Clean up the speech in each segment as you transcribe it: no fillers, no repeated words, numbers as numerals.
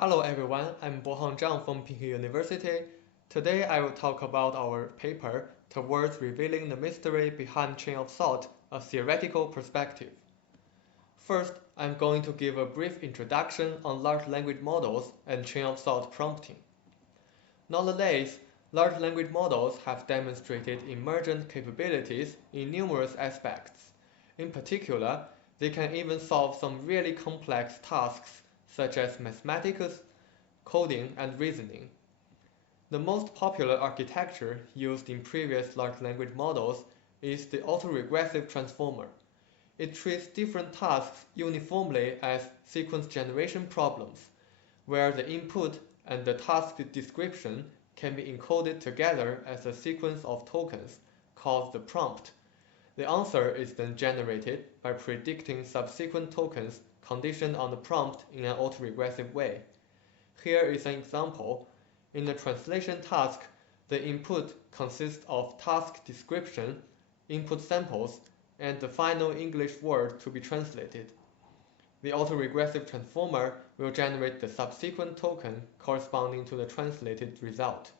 Hello everyone, I'm Bohang Zhang from Peking University. Today I will talk about our paper towards revealing the mystery behind chain of thought, a theoretical perspective. First, I'm going to give a brief introduction on large language models and chain of thought prompting. Nowadays, large language models have demonstrated emergent capabilities in numerous aspects. In particular, they can even solve some really complex tasks such as mathematics, coding, and reasoning. The most popular architecture used in previous large language models is the autoregressive transformer. It treats different tasks uniformly as sequence generation problems, where the input and the task description can be encoded together as a sequence of tokens called the prompt. The answer is then generated by predicting subsequent tokens conditioned on the prompt in an autoregressive way. Here is an example. In the translation task, the input consists of task description, input samples, and the final English word to be translated. The autoregressive transformer will generate the subsequent token corresponding to the translated result.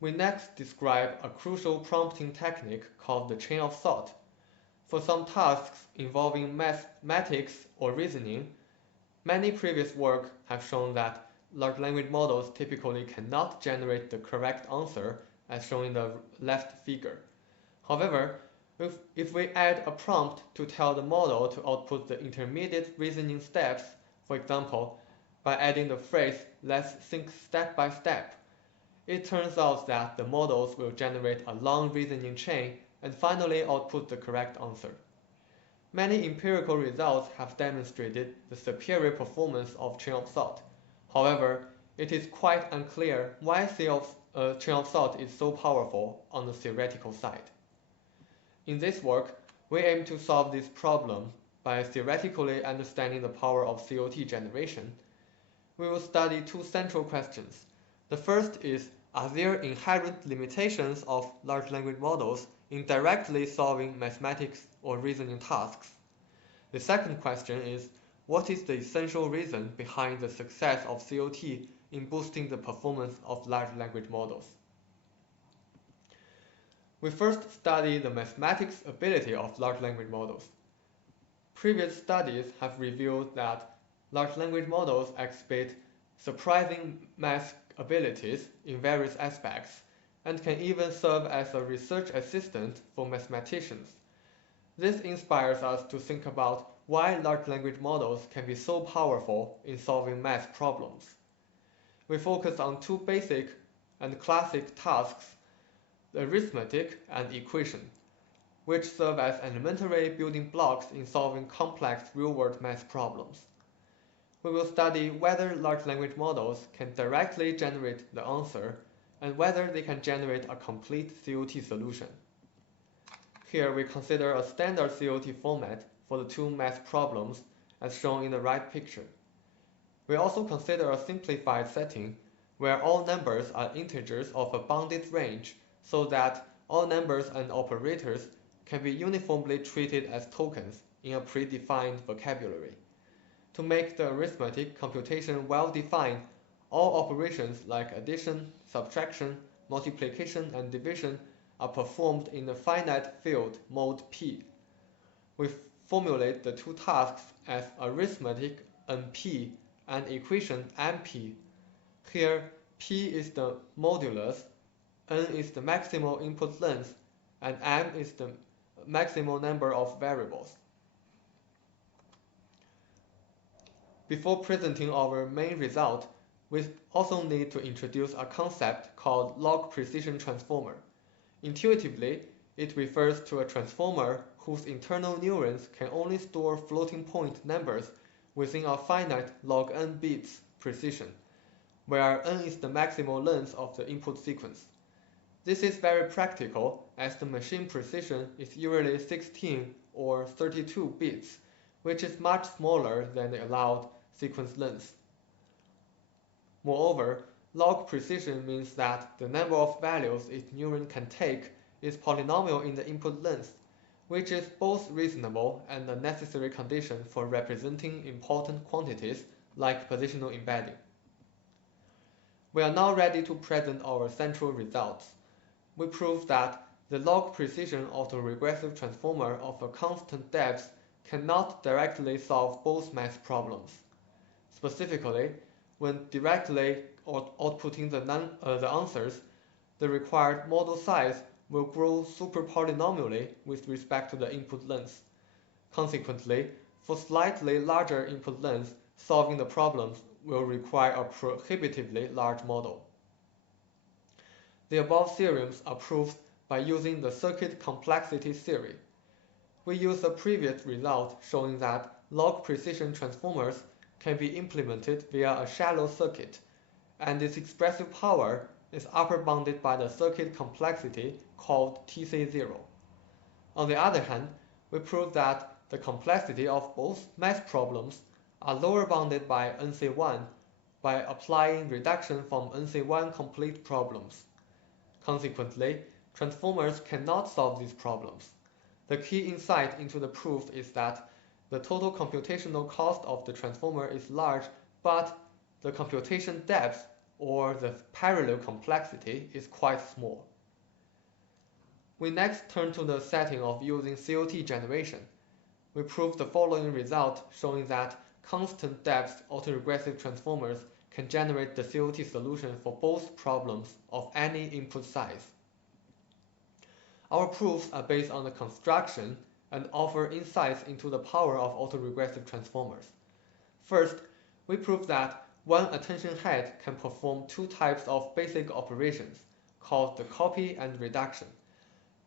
We next describe a crucial prompting technique called the chain of thought. For some tasks involving mathematics or reasoning, many previous work have shown that large language models typically cannot generate the correct answer as shown in the left figure. However, if we add a prompt to tell the model to output the intermediate reasoning steps, for example, by adding the phrase "let's think step by step," it turns out that the models will generate a long reasoning chain and finally output the correct answer. Many empirical results have demonstrated the superior performance of chain of thought. However, it is quite unclear why chain of thought is so powerful on the theoretical side. In this work, we aim to solve this problem by theoretically understanding the power of COT generation. We will study two central questions. The first is, are there inherent limitations of large language models in directly solving mathematics or reasoning tasks? The second question is, what is the essential reason behind the success of COT in boosting the performance of large language models? We first study the mathematics ability of large language models. Previous studies have revealed that large language models exhibit surprising math abilities in various aspects and can even serve as a research assistant for mathematicians. This inspires us to think about why large language models can be so powerful in solving math problems. We focus on two basic and classic tasks, arithmetic and equation, which serve as elementary building blocks in solving complex real-world math problems. We will study whether large language models can directly generate the answer and whether they can generate a complete COT solution. Here we consider a standard COT format for the two math problems as shown in the right picture. We also consider a simplified setting where all numbers are integers of a bounded range so that all numbers and operators can be uniformly treated as tokens in a predefined vocabulary. To make the arithmetic computation well-defined, all operations like addition, subtraction, multiplication, and division are performed in the finite field mode P. We formulate the two tasks as arithmetic NP and equation MP. Here, P is the modulus, N is the maximal input length, and M is the maximal number of variables. Before presenting our main result, we also need to introduce a concept called log precision transformer. Intuitively, it refers to a transformer whose internal neurons can only store floating point numbers within a finite log n bits precision, where n is the maximal length of the input sequence. This is very practical as the machine precision is usually 16 or 32 bits, which is much smaller than the allowed sequence length. Moreover, log precision means that the number of values each neuron can take is polynomial in the input length, which is both reasonable and a necessary condition for representing important quantities like positional embedding. We are now ready to present our central results. We prove that the log precision autoregressive transformer of a constant depth cannot directly solve both math problems. Specifically, when directly outputting the answers, the required model size will grow superpolynomially with respect to the input length. Consequently, for slightly larger input length, solving the problems will require a prohibitively large model. The above theorems are proved by using the circuit complexity theory. We used the previous result showing that log precision transformers can be implemented via a shallow circuit, and its expressive power is upper bounded by the circuit complexity called Tc0. On the other hand, we proved that the complexity of both math problems are lower bounded by NC1 by applying reduction from NC1 complete problems. Consequently, transformers cannot solve these problems. The key insight into the proof is that the total computational cost of the transformer is large, but the computation depth or the parallel complexity is quite small. We next turn to the setting of using COT generation. We prove the following result showing that constant depth autoregressive transformers can generate the COT solution for both problems of any input size. Our proofs are based on the construction and offer insights into the power of autoregressive transformers. First, we prove that one attention head can perform two types of basic operations, called the copy and reduction.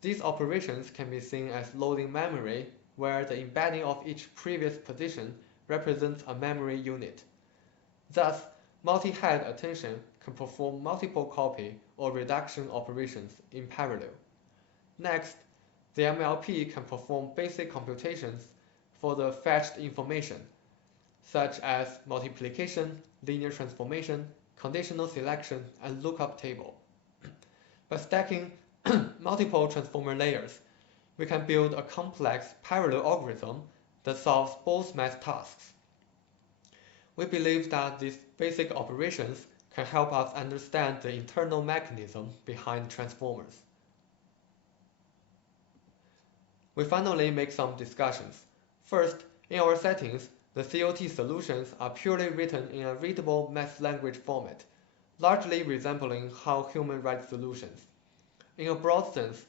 These operations can be seen as loading memory, where the embedding of each previous position represents a memory unit. Thus, multi-head attention can perform multiple copy or reduction operations in parallel. Next, the MLP can perform basic computations for the fetched information, such as multiplication, linear transformation, conditional selection, and lookup table. By stacking multiple transformer layers, we can build a complex parallel algorithm that solves both math tasks. We believe that these basic operations can help us understand the internal mechanism behind transformers. We finally make some discussions. First, in our settings, the COT solutions are purely written in a readable math language format, largely resembling how humans write solutions. In a broad sense,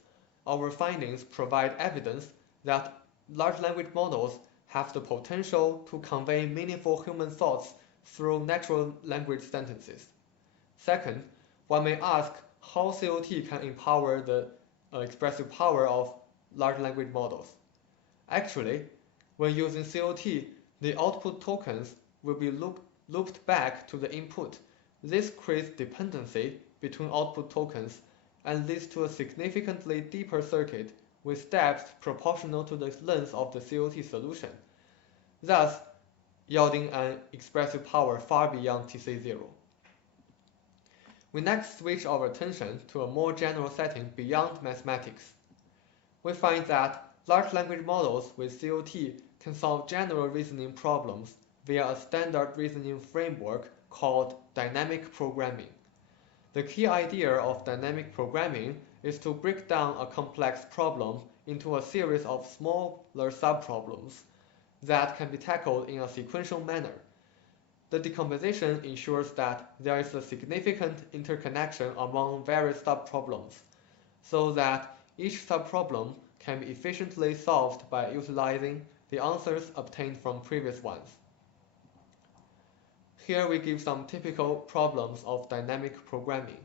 our findings provide evidence that large language models have the potential to convey meaningful human thoughts through natural language sentences. Second, one may ask how COT can empower the expressive power of large language models. Actually, when using COT, the output tokens will be looped back to the input. This creates dependency between output tokens and leads to a significantly deeper circuit with depth proportional to the length of the COT solution, thus yielding an expressive power far beyond Tc0. We next switch our attention to a more general setting beyond mathematics. We find that large language models with COT can solve general reasoning problems via a standard reasoning framework called dynamic programming. The key idea of dynamic programming is to break down a complex problem into a series of smaller subproblems that can be tackled in a sequential manner. The decomposition ensures that there is a significant interconnection among various subproblems, so that each subproblem can be efficiently solved by utilizing the answers obtained from previous ones. Here we give some typical problems of dynamic programming.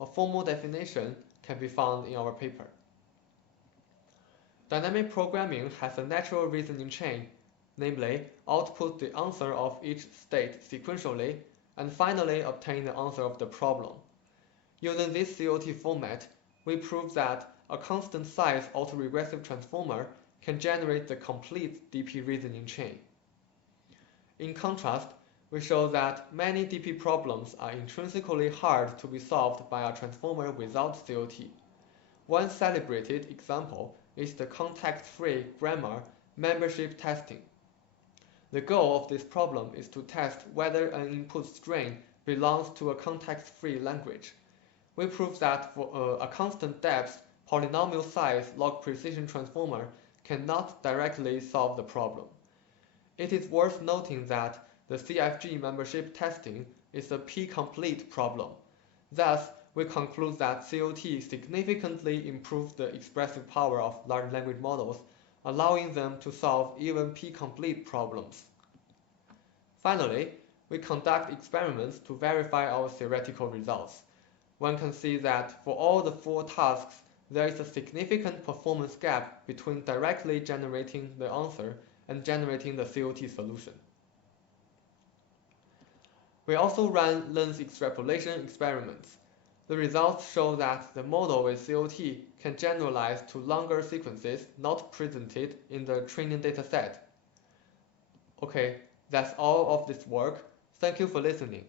A formal definition can be found in our paper. Dynamic programming has a natural reasoning chain, namely output the answer of each state sequentially and finally obtain the answer of the problem. Using this COT format, we prove that a constant size autoregressive transformer can generate the complete DP reasoning chain. In contrast, we show that many DP problems are intrinsically hard to be solved by a transformer without COT. One celebrated example is the context-free grammar membership testing. The goal of this problem is to test whether an input string belongs to a context-free language. We prove that for a constant depth polynomial size log precision transformer cannot directly solve the problem. It is worth noting that the CFG membership testing is a p-complete problem. Thus, we conclude that COT significantly improves the expressive power of large language models, allowing them to solve even p-complete problems. Finally, we conduct experiments to verify our theoretical results. One can see that for all the 4 tasks, there is a significant performance gap between directly generating the answer and generating the COT solution. We also ran length extrapolation experiments. The results show that the model with COT can generalize to longer sequences not presented in the training dataset. Okay, that's all of this work. Thank you for listening.